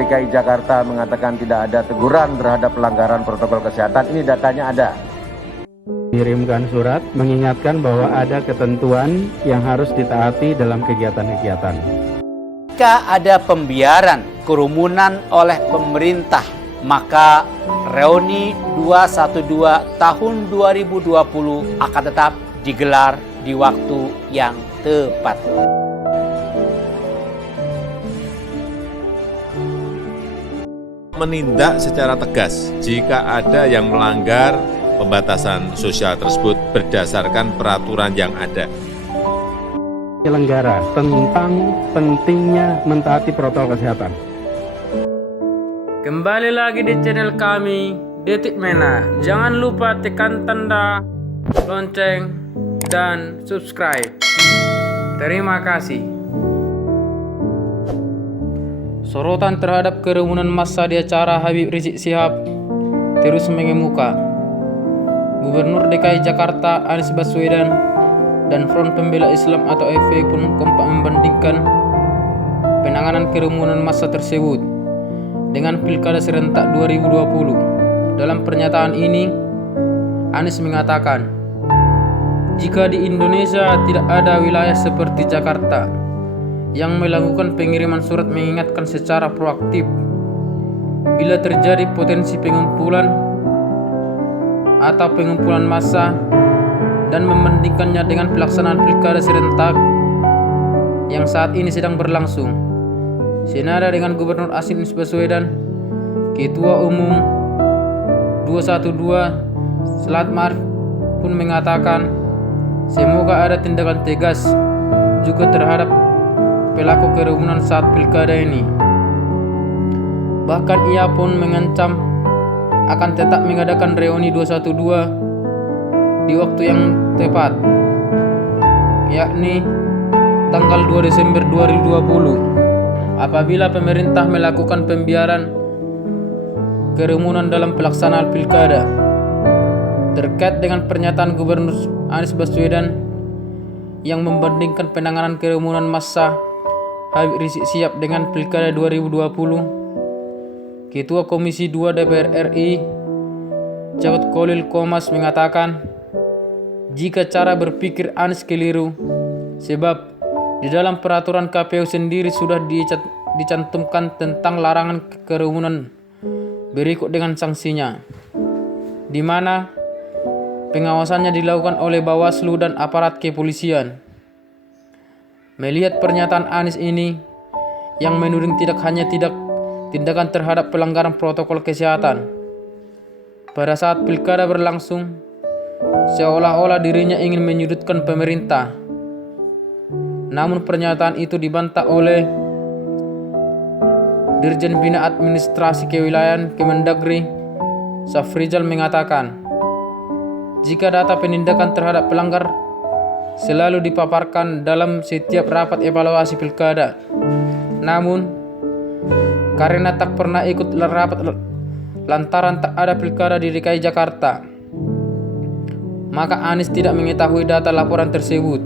DKI Jakarta mengatakan tidak ada teguran terhadap pelanggaran protokol kesehatan. Ini datanya ada. Kirimkan surat mengingatkan bahwa ada ketentuan yang harus ditaati dalam kegiatan-kegiatan. Jika ada pembiaran kerumunan oleh pemerintah, maka reuni 212 tahun 2020 akan tetap digelar di waktu yang tepat. Menindak secara tegas jika ada yang melanggar pembatasan sosial tersebut berdasarkan peraturan yang ada. Penyelenggara tentang pentingnya mentaati protokol kesehatan. Kembali lagi di channel kami, Detik Mena. Jangan lupa tekan tanda lonceng dan subscribe. Terima kasih. Sorotan terhadap kerumunan massa di acara Habib Rizik Syihab terus mengemuka. Gubernur DKI Jakarta Anies Baswedan dan Front Pembela Islam atau FPI pun kompak membandingkan penanganan kerumunan massa tersebut dengan Pilkada serentak 2020. Dalam pernyataan ini, Anies mengatakan, jika di Indonesia tidak ada wilayah seperti Jakarta yang melakukan pengiriman surat mengingatkan secara proaktif bila terjadi potensi pengumpulan atau pengumpulan massa dan membandingkannya dengan pelaksanaan Pilkada serentak yang saat ini sedang berlangsung. Senada dengan Gubernur Anies Baswedan, Ketua Umum 212 Selat Marif pun mengatakan semoga ada tindakan tegas juga terhadap pelaku kerumunan saat pilkada ini. Bahkan ia pun mengancam akan tetap mengadakan reuni 212 di waktu yang tepat, yakni tanggal 2 Desember 2020 apabila pemerintah melakukan pembiaran kerumunan dalam pelaksanaan pilkada. Terkait dengan pernyataan Gubernur Anies Baswedan yang membandingkan penanganan kerumunan massa Habib Rizik Syihab dengan Pilkada 2020, Ketua Komisi 2 DPR RI Jawad Khalil Qomas mengatakan jika cara berpikir Anies keliru, sebab di dalam peraturan KPU sendiri sudah dicantumkan tentang larangan kerumunan berikut dengan sanksinya, di mana pengawasannya dilakukan oleh Bawaslu dan aparat kepolisian. Melihat pernyataan Anies ini yang menuding tidak hanya tindakan terhadap pelanggaran protokol kesehatan pada saat pilkada berlangsung, seolah-olah dirinya ingin menyudutkan pemerintah. Namun pernyataan itu dibantah oleh Dirjen Bina Administrasi Kewilayahan Kemendagri Safrizal mengatakan, jika data penindakan terhadap pelanggar selalu dipaparkan dalam setiap rapat evaluasi pilkada, namun karena tak pernah ikut rapat lantaran tak ada pilkada di DKI Jakarta, maka Anies tidak mengetahui data laporan tersebut.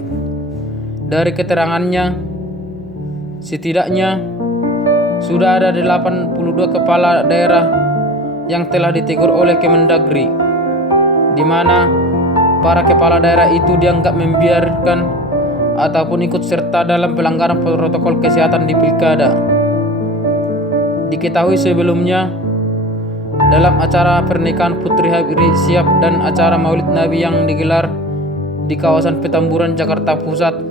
Dari keterangannya, setidaknya sudah ada 82 kepala daerah yang telah ditegur oleh Kemendagri, di mana para kepala daerah itu dianggap membiarkan ataupun ikut serta dalam pelanggaran protokol kesehatan di pilkada. Diketahui sebelumnya, dalam acara pernikahan Putri Habib Rizik Syihab dan acara Maulid Nabi yang digelar di kawasan Petamburan, Jakarta Pusat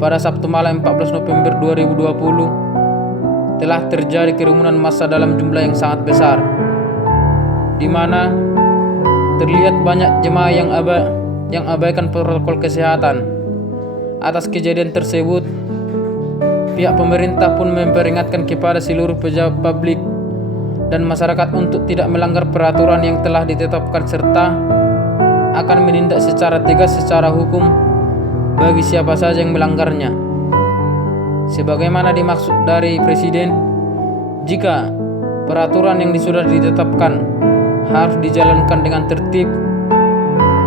pada Sabtu malam 14 November 2020, telah terjadi kerumunan massa dalam jumlah yang sangat besar, di mana terlihat banyak jemaah yang abaikan protokol kesehatan. Atas kejadian tersebut, pihak pemerintah pun memperingatkan kepada seluruh pejabat publik dan masyarakat untuk tidak melanggar peraturan yang telah ditetapkan serta akan menindak secara tegas secara hukum bagi siapa saja yang melanggarnya. Sebagaimana dimaksud dari Presiden, jika peraturan yang sudah ditetapkan harus dijalankan dengan tertib,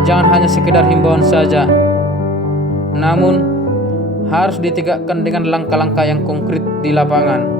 jangan hanya sekedar himbauan saja, namun harus ditegakkan dengan langkah-langkah yang konkret di lapangan.